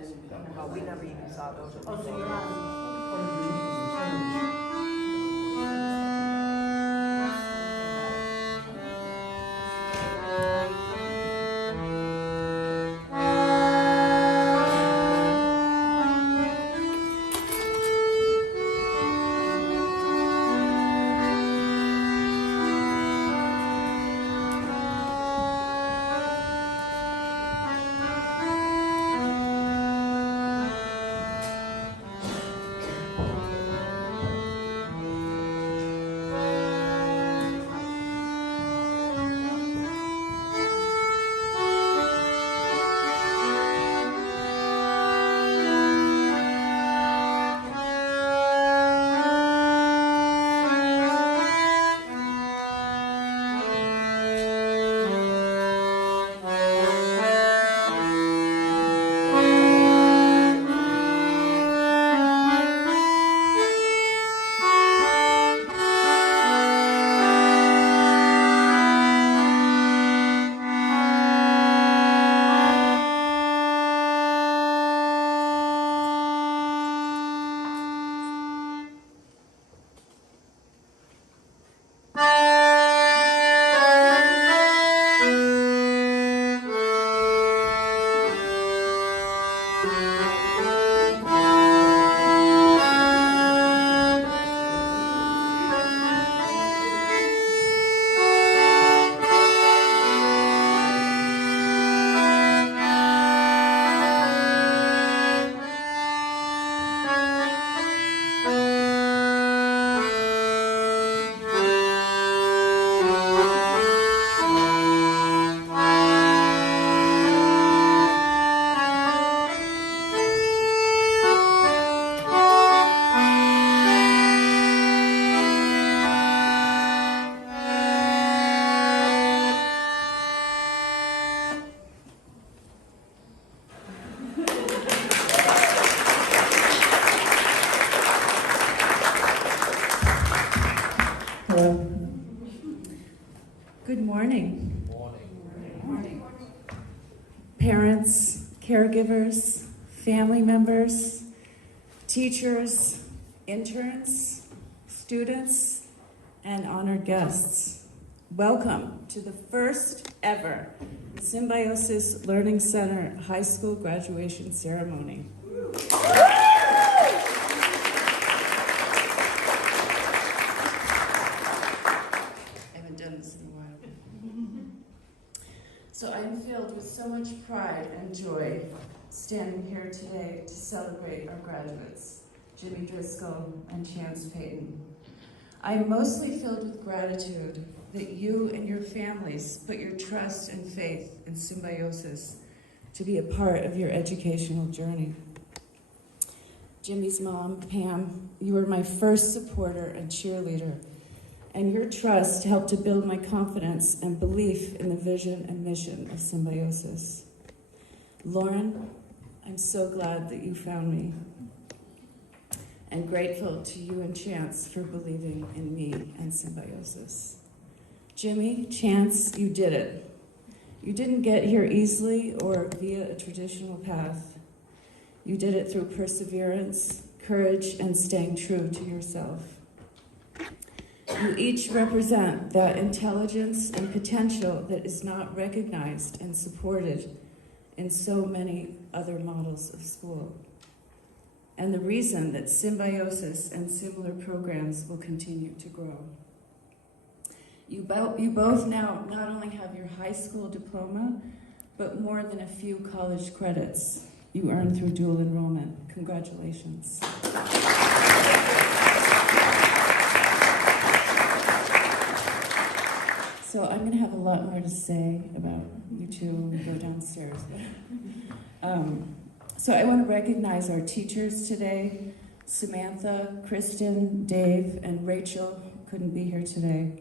that and we never even saw those. Oh, so you're not. Good morning. Morning. Parents, caregivers, family members, teachers, interns, students, and honored guests. Welcome to the first ever Symbiosis Learning Center High School graduation ceremony. So I'm filled with so much pride and joy standing here today to celebrate our graduates, Jimmy Driscoll and Chance Payton. I am mostly filled with gratitude that you and your families put your trust and faith in Symbiosis to be a part of your educational journey. Jimmy's mom, Pam, you were my first supporter and cheerleader, and your trust helped to build my confidence and belief in the vision and mission of Symbiosis. Lauren, I'm so glad that you found me, and grateful to you and Chance for believing in me and Symbiosis. Jimmy, Chance, you did it. You didn't get here easily or via a traditional path. You did it through perseverance, courage, and staying true to yourself. You each represent that intelligence and potential that is not recognized and supported in so many other models of school, and the reason that Symbiosis and similar programs will continue to grow. You both now not only have your high school diploma, but more than a few college credits you earned through dual enrollment. Congratulations. So I'm going to have a lot more to say about you two when we go downstairs. So I want to recognize our teachers today. Samantha, Kristen, Dave, and Rachel couldn't be here today.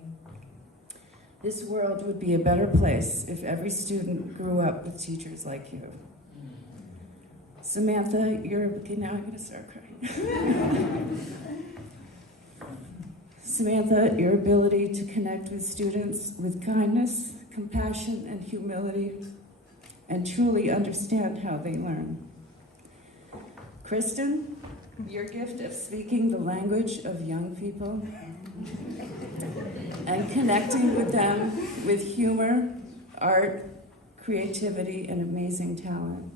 This world would be a better place if every student grew up with teachers like you. Samantha, okay, now I'm going to start crying. Samantha, your ability to connect with students with kindness, compassion, and humility, and truly understand how they learn. Kristen, your gift of speaking the language of young people and connecting with them with humor, art, creativity, and amazing talent.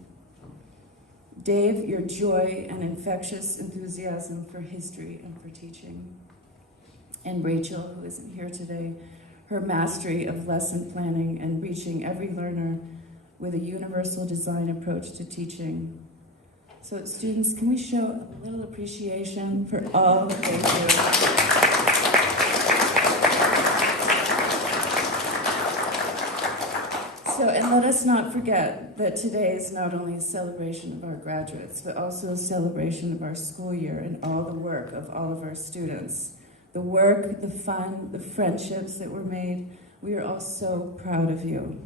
Dave, your joy and infectious enthusiasm for history and for teaching. And Rachel, who isn't here today, her mastery of lesson planning and reaching every learner with a universal design approach to teaching. So students, can we show a little appreciation for all that they do? So, and let us not forget that today is not only a celebration of our graduates, but also a celebration of our school year and all the work of all of our students. The work, the fun, the friendships that were made. We are all so proud of you.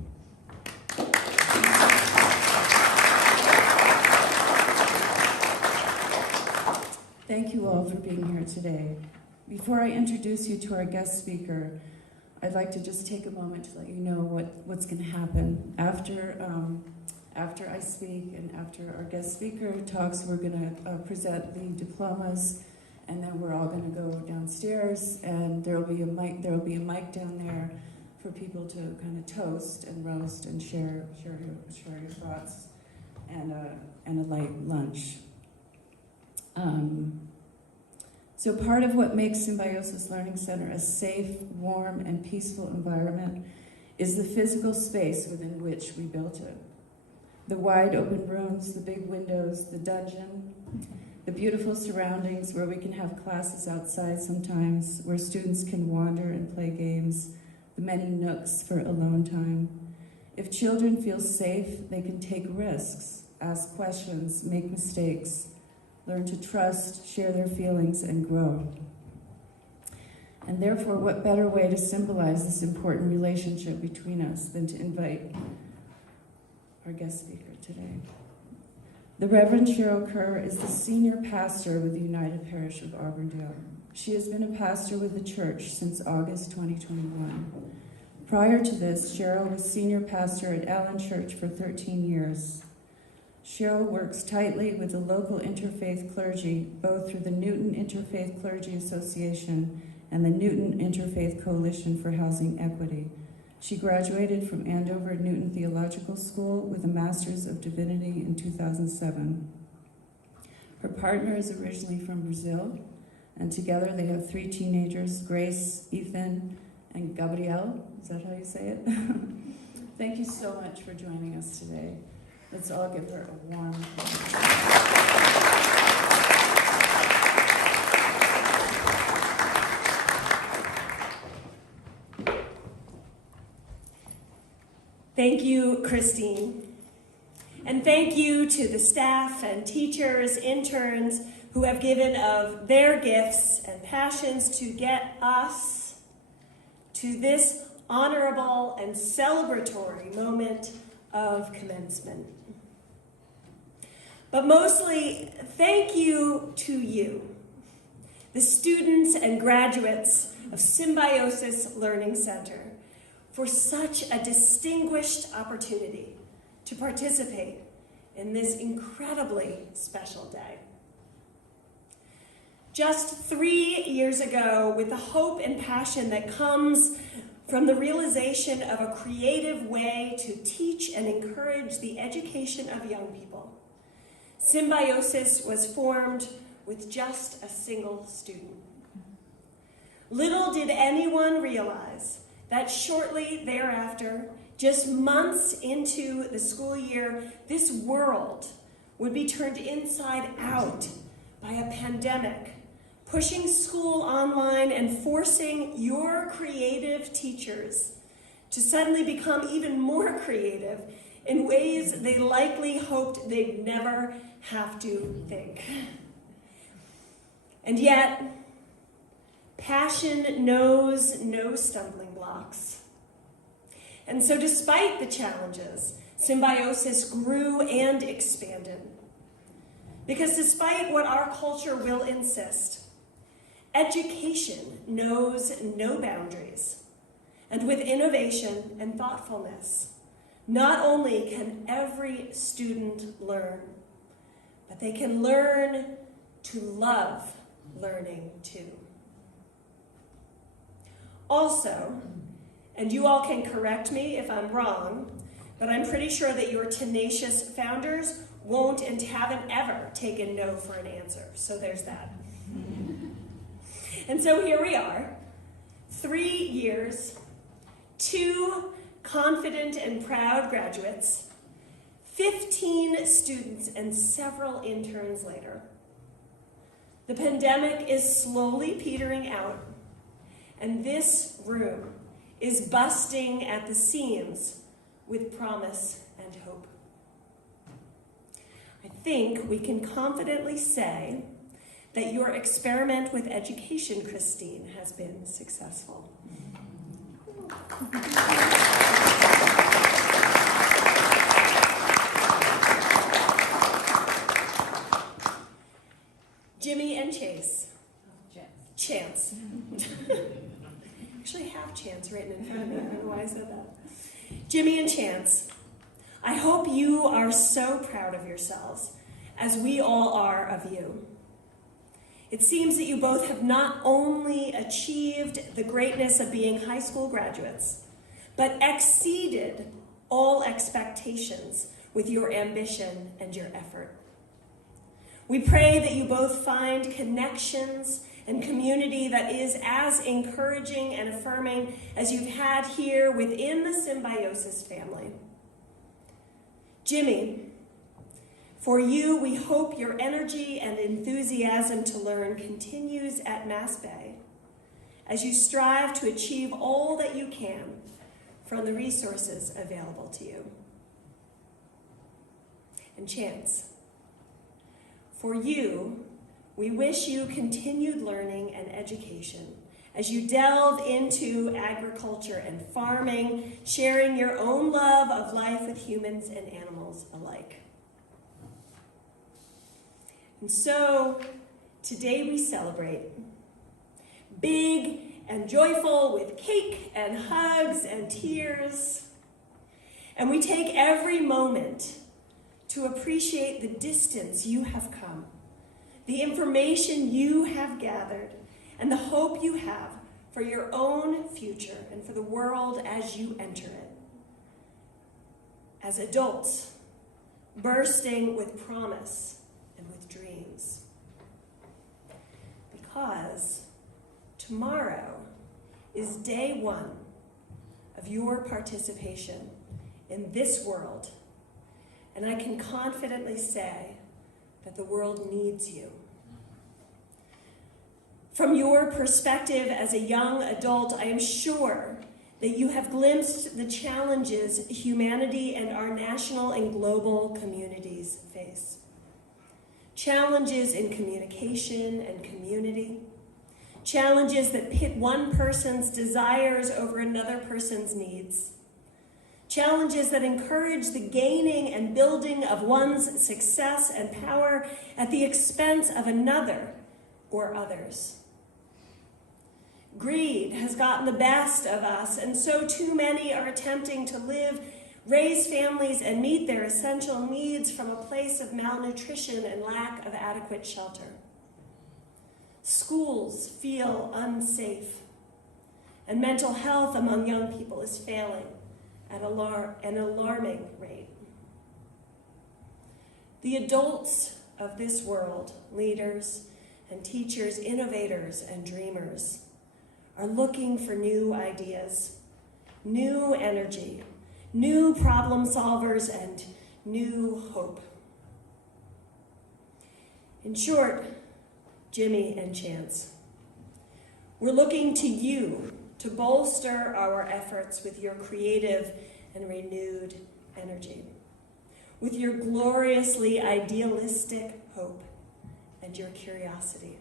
Thank you all for being here today. Before I introduce you to our guest speaker, I'd like to just take a moment to let you know what's going to happen. After I speak and after our guest speaker talks, we're going to present the diplomas, and then we're all going to go downstairs, and there will be a mic down there for people to kind of toast and roast and share your thoughts, and a light lunch. So part of what makes Symbiosis Learning Center a safe, warm, and peaceful environment is the physical space within which we built it. The wide open rooms, the big windows, the dungeon, the beautiful surroundings where we can have classes outside sometimes, where students can wander and play games, the many nooks for alone time. If children feel safe, they can take risks, ask questions, make mistakes, learn to trust, share their feelings, and grow. And therefore, what better way to symbolize this important relationship between us than to invite our guest speaker today. The Reverend Cheryl Kerr is the senior pastor with the United Parish of Auburndale. She has been a pastor with the church since August 2021. Prior to this, Cheryl was senior pastor at Allen Church for 13 years. Cheryl works tightly with the local interfaith clergy, both through the Newton Interfaith Clergy Association and the Newton Interfaith Coalition for Housing Equity. She graduated from Andover Newton Theological School with a Master's of Divinity in 2007. Her partner is originally from Brazil, and together they have 3 teenagers, Grace, Ethan, and Gabriel. Is that how you say it? Thank you so much for joining us today. Let's all give her a warm Thank you, Kristine. And thank you to the staff and teachers, interns who have given of their gifts and passions to get us to this honorable and celebratory moment of commencement. But mostly, thank you to you, the students and graduates of Symbiosis Learning Center, for such a distinguished opportunity to participate in this incredibly special day. Just 3 years ago, with the hope and passion that comes from the realization of a creative way to teach and encourage the education of young people, Symbiosis was formed with just a single student. Little did anyone realize that shortly thereafter, just months into the school year, this world would be turned inside out by a pandemic, pushing school online and forcing your creative teachers to suddenly become even more creative in ways they likely hoped they'd never have to think. And yet, passion knows no stumbling blocks. And so despite the challenges, Symbiosis grew and expanded. Because despite what our culture will insist, education knows no boundaries. And with innovation and thoughtfulness, not only can every student learn, but they can learn to love learning too. Also, and you all can correct me if I'm wrong, but I'm pretty sure that your tenacious founders won't and haven't ever taken no for an answer. So there's that. And so here we are, 3 years, 2 confident and proud graduates, 15 students, and several interns later. The pandemic is slowly petering out, and this room is busting at the seams with promise and hope. I think we can confidently say that your experiment with education, Kristine, has been successful. Jimmy and Chase. Chance. Actually have Chance written in front of me. I don't know why I said that. Jimmy and Chance, I hope you are so proud of yourselves, as we all are of you. It seems that you both have not only achieved the greatness of being high school graduates, but exceeded all expectations with your ambition and your effort. We pray that you both find connections and community that is as encouraging and affirming as you've had here within the Symbiosis family. Jimmy, for you, we hope your energy and enthusiasm to learn continues at Mass Bay as you strive to achieve all that you can from the resources available to you. And Chance, for you, we wish you continued learning and education as you delve into agriculture and farming, sharing your own love of life with humans and animals alike. And so, today we celebrate, big and joyful with cake and hugs and tears. And we take every moment to appreciate the distance you have come, the information you have gathered, and the hope you have for your own future and for the world as you enter it. As adults, bursting with promise and with dreams. Because tomorrow is day 1 of your participation in this world, and I can confidently say that the world needs you. From your perspective as a young adult, I am sure that you have glimpsed the challenges humanity and our national and global communities face. Challenges in communication and community. Challenges that pit one person's desires over another person's needs. Challenges that encourage the gaining and building of one's success and power at the expense of another or others. Greed has gotten the best of us, and so too many are attempting to live, raise families, and meet their essential needs from a place of malnutrition and lack of adequate shelter. Schools feel unsafe, and mental health among young people is failing at an alarming rate. The adults of this world, leaders and teachers, innovators and dreamers, are looking for new ideas, new energy, new problem solvers, and new hope. In short, Jimmy and Chance, we're looking to you to bolster our efforts with your creative and renewed energy, with your gloriously idealistic hope and your curiosity.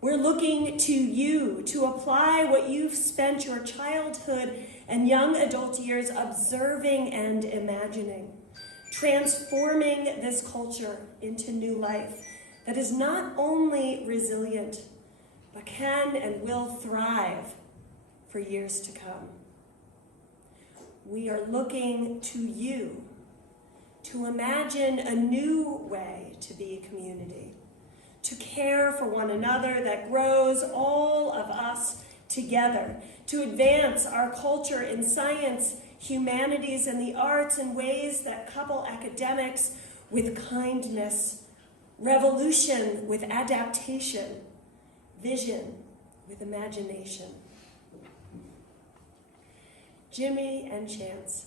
We're looking to you to apply what you've spent your childhood and young adult years observing and imagining, transforming this culture into new life that is not only resilient, but can and will thrive for years to come. We are looking to you to imagine a new way to be a community, to care for one another that grows all of us together, to advance our culture in science, humanities, and the arts in ways that couple academics with kindness, revolution with adaptation, vision with imagination. Jimmy and Chance,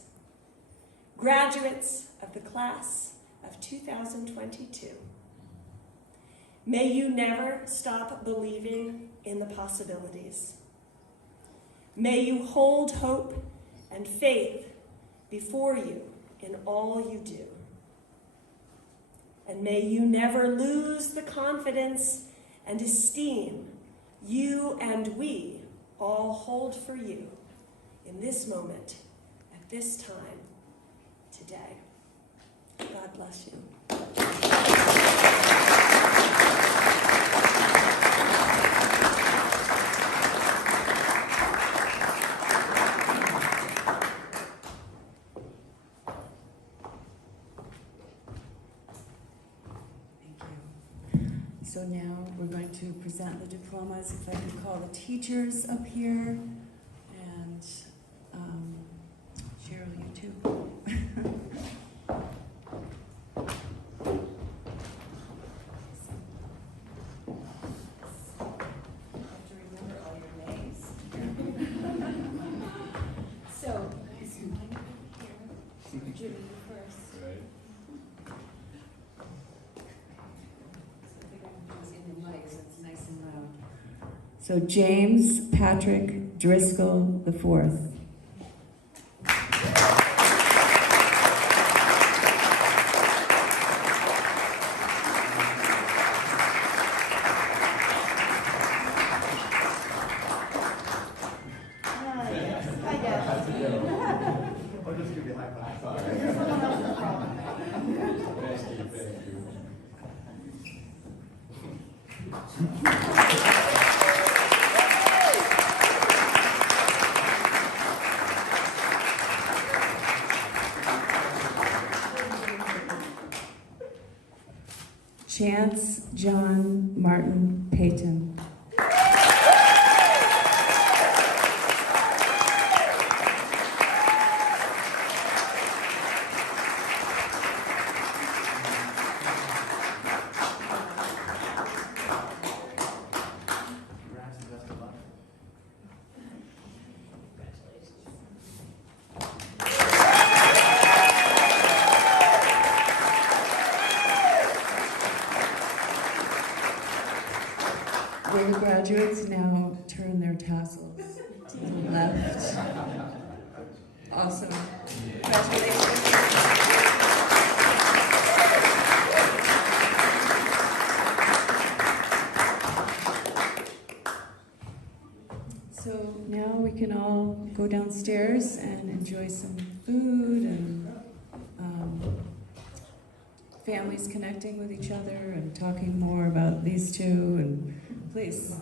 graduates of the class of 2022, may you never stop believing in the possibilities. May you hold hope and faith before you in all you do. And may you never lose the confidence and esteem you and we all hold for you in this moment, at this time, today. God bless you. So now we're going to present the diplomas. If I could call the teachers up here, and Cheryl, you too. Have to remember all your names. So, is mine here? Jimmy, you first. Right. So James Patrick Driscoll IV. I'll just give you a high five. Thank you. Chance John Martin Payton. Will the graduates now turn their tassels to the left? Awesome. Congratulations. So now we can all go downstairs and enjoy some food and families connecting with each other and talking more about these two. And please.